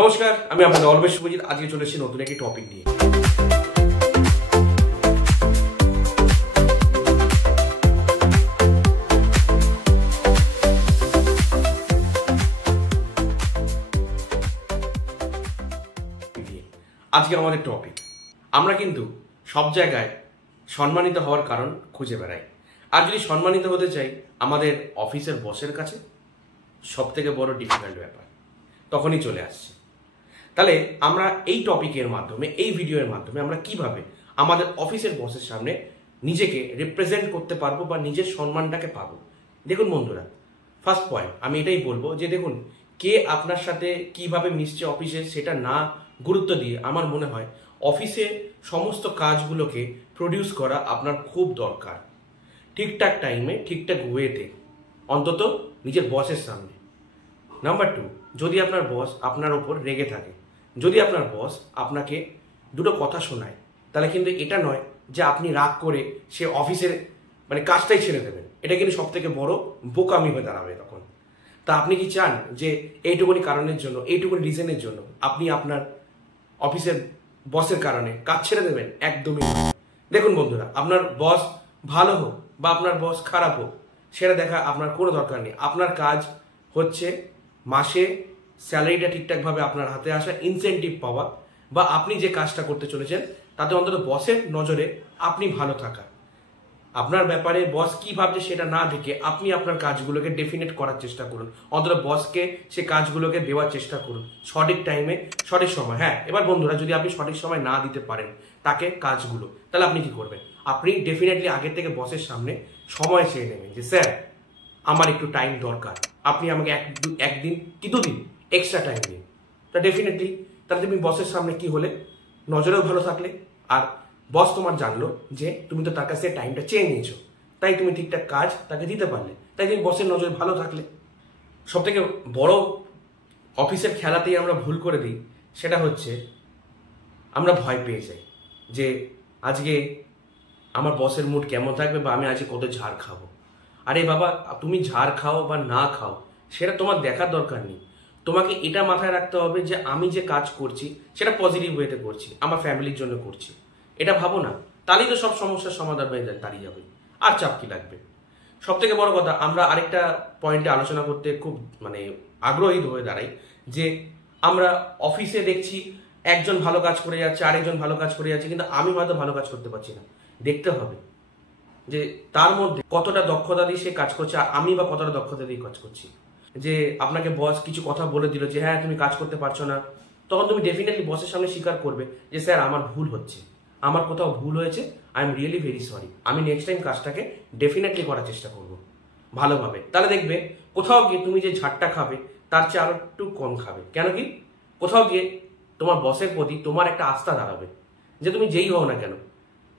নমস্কার, আমি আপনাদের অলবেশ শুভজিৎ। আজকে চলে এসেছি নতুন একটি টপিক নিয়ে। আজকে আমাদের টপিক, আমরা কিন্তু সব জায়গায় সম্মানিত হওয়ার কারণ খুঁজে বেড়াই। আর যদি সম্মানিত হতে চাই আমাদের অফিসের বসের কাছে, সব থেকে বড় ডিফিকাল্ট ব্যাপার তখনই চলে আসছে। তাহলে আমরা এই টপিকের মাধ্যমে, এই ভিডিওর মাধ্যমে আমরা কিভাবে আমাদের অফিসের বসের সামনে নিজেকে রিপ্রেজেন্ট করতে পারবো বা নিজের সম্মানটাকে পাবো। দেখুন বন্ধুরা, ফার্স্ট পয়েন্ট আমি এটাই বলবো যে দেখুন, কে আপনার সাথে কিভাবে মিশছে অফিসে সেটা না গুরুত্ব দিয়ে আমার মনে হয় অফিসে সমস্ত কাজগুলোকে প্রডিউস করা আপনার খুব দরকার, ঠিকঠাক টাইমে, ঠিকঠাক ওয়েতে, অন্তত নিজের বসের সামনে। নাম্বার 2, যদি আপনার বস আপনার ওপর রেগে থাকে, যদি আপনার বস আপনাকে দুটো কথা শোনায়, তাহলে কিন্তু এটা নয় যে আপনি রাগ করে সে অফিসের কাজটাই ছেড়ে দেবেন। এটা কিন্তু সব থেকে বড় বোকামি হয়ে দাঁড়াবে তখন। তা আপনি কি চান যে এইটুকুনি কারণের জন্য, এইটুকুনি রিজনের জন্য আপনি আপনার অফিসের বসের কারণে কাজ ছেড়ে দেবেন? একদমই নয়। দেখুন বন্ধুরা, আপনার বস ভালো হোক বা আপনার বস খারাপ হোক, সেটা দেখা আপনার কোনো দরকার নেই। আপনার কাজ হচ্ছে মাসে স্যালারিটা ঠিকঠাকভাবে আপনার হাতে আসা, ইনসেন্টিভ পাওয়া, বা আপনি যে কাজটা করতে চলেছেন তাতে অন্তত বসের নজরে আপনি ভালো থাকা। আপনার ব্যাপারে বস কি ভাবছে সেটা না দেখে আপনি আপনার কাজগুলোকে ডেফিনেট করার চেষ্টা করুন, অন্তত বসকে সে কাজগুলোকে দেওয়ার চেষ্টা করুন সঠিক টাইমে, সঠিক সময়। হ্যাঁ, এবার বন্ধুরা, যদি আপনি সঠিক সময় না দিতে পারেন তাকে কাজগুলো, তাহলে আপনি কি করবেন? আপনি ডেফিনেটলি আগের থেকে বসের সামনে সময় চেয়ে নেবেন যে স্যার আমার একটু টাইম দরকার, আপনি আমাকে একদিন কি দুদিন এক্সট্রা টাইম দিন। তা ডেফিনেটলি তাহলে তুমি বসের সামনে কি হলে, নজরেও ভালো থাকলে, আর বস তোমার জানলো যে তুমি তো তার কাছে টাইমটা চেয়ে নিয়েছো, তাই তুমি ঠিকঠাক কাজ তাকে দিতে পারলে, তাই তুমি বসের নজরে ভালো থাকলে। সব থেকে বড় অফিসের খেলাতেই আমরা ভুল করে দিই, সেটা হচ্ছে আমরা ভয় পেয়ে যাই যে আজকে আমার বসের মুড কেমন থাকবে বা আমি আজকে কত ঝাড় খাবো। আরে বাবা, তুমি ঝাড় খাও বা না খাও সেটা তোমার দেখার দরকার নেই। তোমাকে এটা মাথায় রাখতে হবে যে আমি যে কাজ করছি সেটা পজিটিভ ওয়েতে করছি, আমার ফ্যামিলির জন্য করছি, এটা ভাবো না। তাহলেই তো সব সমস্যার সমাধান হয়ে দাঁড়িয়ে যাবে, আর চাপ কি লাগবে। সব থেকে বড় কথা, আমরা আরেকটা পয়েন্টে আলোচনা করতে খুব আগ্রহী হয়ে দাঁড়াই যে আমরা অফিসে দেখছি একজন ভালো কাজ করে যাচ্ছে, আরেকজন ভালো কাজ করে যাচ্ছে, কিন্তু আমি হয়তো ভালো কাজ করতে পারছি না। দেখতে হবে যে তার মধ্যে কতটা দক্ষতা দিয়ে সে কাজ করছে, আর আমি বা কতটা দক্ষতা দিয়ে কাজ করছি। যে আপনাকে বস কিছু কথা বলে দিল যে হ্যাঁ তুমি কাজ করতে পারছো না, তখন তুমি ডেফিনেটলি বসের সামনে স্বীকার করবে যে স্যার আমার ভুল হচ্ছে, আমার কোথাও ভুল হয়েছে, I am really very sorry, আমি নেক্সট টাইম কাজটাকে ডেফিনেটলি করার চেষ্টা করব ভালোভাবে। তাহলে দেখবে কোথাও গিয়ে তুমি যে ঝাড়টা খাবে তার চেয়ে আরো একটু কম খাবে। কেন কি? কোথাও গিয়ে তোমার বসের প্রতি তোমার একটা আস্থা দাঁড়াবে যে তুমি যেই হও না কেন,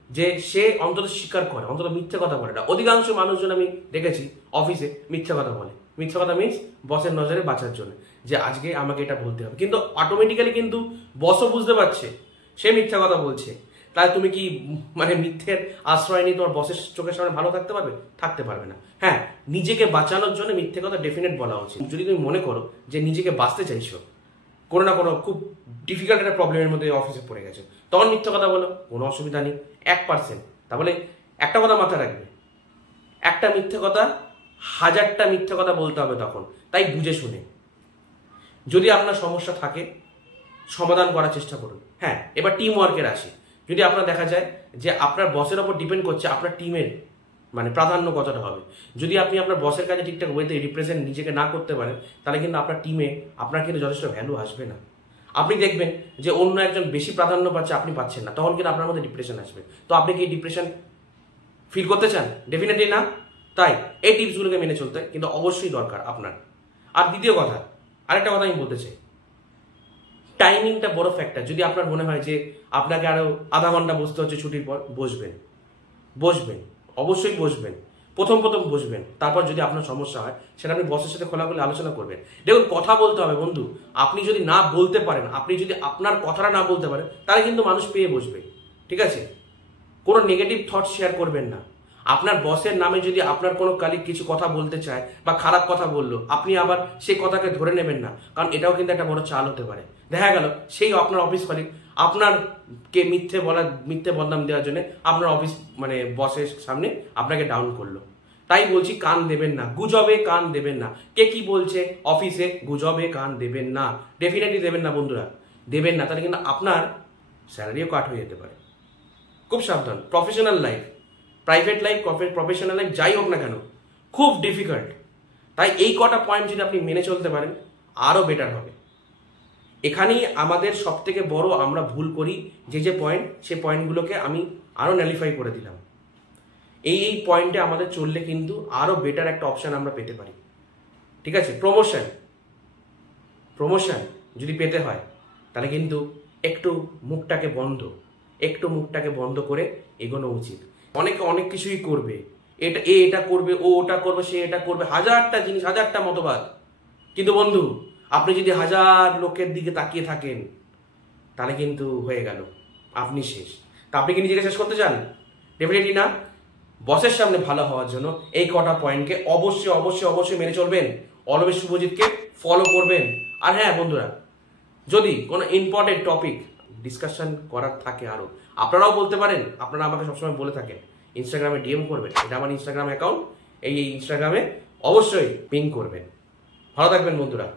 যে সে অন্তত স্বীকার করে, অন্তত মিথ্যে কথা বলে না। অধিকাংশ মানুষজন আমি দেখেছি অফিসে মিথ্যে কথা বলে। মিথ্যে কথা মিনস বসের নজরে বাঁচার জন্য, যে আজকে আমাকে এটা বলতে হবে, কিন্তু অটোমেটিক্যালি কিন্তু বসও বুঝতে পারছে সে মিথ্যা কথা বলছে। তাই তুমি কি মিথ্যের আশ্রয় নিয়ে তোমার বসের চোখের সামনে ভালো থাকতে পারবে? থাকতে পারবে না। হ্যাঁ, নিজেকে বাঁচানোর জন্য মিথ্যে কথা ডেফিনেট বলা উচিত। যদি তুমি মনে করো যে নিজেকে বাঁচতে চাইছো, কোনো না কোনো খুব ডিফিকাল্ট একটা প্রবলেমের মধ্যে অফিসে পড়ে গেছো, তখন মিথ্যা কথা বলো, কোনো অসুবিধা নেই, 1%। তাহলে একটা কথা মাথায় রাখবে, একটা মিথ্যে কথা 1000টা মিথ্যে কথা বলতে হবে তখন। তাই বুঝে শুনে যদি আপনার সমস্যা থাকে সমাধান করার চেষ্টা করুন। হ্যাঁ, এবার টিম ওয়ার্কের আসি। যদি আপনার দেখা যায় যে আপনার বসের ওপর ডিপেন্ড করছে আপনার টিমের প্রাধান্য কতটা হবে। যদি আপনি আপনার বসের কাছে ঠিকঠাক ওয়েতে রিপ্রেজেন্ট নিজেকে না করতে পারেন, তাহলে কিন্তু আপনার টিমে আপনার কিন্তু যথেষ্ট ভ্যালু আসবে না। আপনি দেখবেন যে অন্য একজন বেশি প্রাধান্য পাচ্ছে, আপনি পাচ্ছেন না, তখন কিন্তু আপনার মধ্যে ডিপ্রেশন আসবে। তো আপনি কি ডিপ্রেশন ফিল করতে চান? ডেফিনেটলি না। তাই এই টিপসগুলোকে মেনে চলতে কিন্তু অবশ্যই দরকার আপনার। আর দ্বিতীয় কথা, আরেকটা কথা আমি বলতে চাই, টাইমিংটা বড় ফ্যাক্টর। যদি আপনার মনে হয় যে আপনাকে আরো আধা ঘন্টা বসতে হচ্ছে ছুটির পর, বসবেন, অবশ্যই বসবেন, প্রথম বসবেন। তারপর যদি আপনার সমস্যা হয় সেটা আপনি বসের সাথে খোলাখুলি আলোচনা করবেন। দেখুন, কথা বলতে হবে বন্ধু। আপনি যদি না বলতে পারেন, আপনি যদি আপনার কথাটা না বলতে পারেন, তাহলে কিন্তু মানুষ পেয়ে বসবে। ঠিক আছে? কোনো নেগেটিভ থট শেয়ার করবেন না। আপনার বসের নামে যদি আপনার কোনো কালিগ কিছু কথা বলতে চায় বা খারাপ কথা বললো, আপনি আবার সেই কথাকে ধরে নেবেন না, কারণ এটাও কিন্তু একটা বড় চাল হতে পারে। দেখা গেল সেই আপনার অফিস কলিগ আপনারকে মিথ্যে বদনাম দেওয়ার জন্য আপনার অফিস বসের সামনে আপনাকে ডাউন করলো। তাই বলছি, কান দেবেন না, গুজবে কান দেবেন না। কে কি বলছে অফিসে, গুজবে কান দেবেন না, ডেফিনেটলি দেবেন না বন্ধুরা, দেবেন না। তাহলে কিন্তু আপনার স্যালারিও কাট হয়ে যেতে পারে। খুব সাবধান। Professional life, private life, professional life যাই হোক না কেন, খুব ডিফিকাল্ট। তাই এই কটা পয়েন্ট যদি আপনি মেনে চলতে পারেন আরও বেটার হবে। এখানেই আমাদের সব থেকে বড় আমরা ভুল করি, যে পয়েন্ট, সে পয়েন্টগুলোকে আমি আরও ন্যালিফাই করে দিলাম। এই পয়েন্টে আমাদের চললে কিন্তু আরও বেটার একটা অপশান আমরা পেতে পারি। ঠিক আছে? প্রমোশন যদি পেতে হয় তাহলে কিন্তু একটু মুখটাকে বন্ধ করে এগোনো উচিত। অনেকে অনেক কিছুই করবে, এটা করবে, ও ওটা করবে, সে এটা করবে, হাজারটা জিনিস, হাজারটা মতবাদ। কিন্তু বন্ধু, আপনি যদি 1000 লোকের দিকে তাকিয়ে থাকেন তাহলে কিন্তু হয়ে গেল, আপনি শেষ। তা আপনি কি নিজেকে শেষ করতে চান? ডেফিনেটলি না। বসের সামনে ভালো হওয়ার জন্য এই কটা পয়েন্টকে অবশ্যই মেনে চলবেন। অলওয়েজ শুভজিৎকে ফলো করবেন। আর হ্যাঁ বন্ধুরা, যদি কোনো ইম্পর্টেন্ট টপিক ডিসকাশন করার থাকে আরও, আপনারাও বলতে পারেন। আপনারা আমাকে সবসময় বলে থাকেন, ইনস্টাগ্রামে ডিএম করবেন, এটা আমার ইনস্টাগ্রাম অ্যাকাউন্ট, এই ইনস্টাগ্রামে অবশ্যই পিং করবেন। ভালো থাকবেন বন্ধুরা।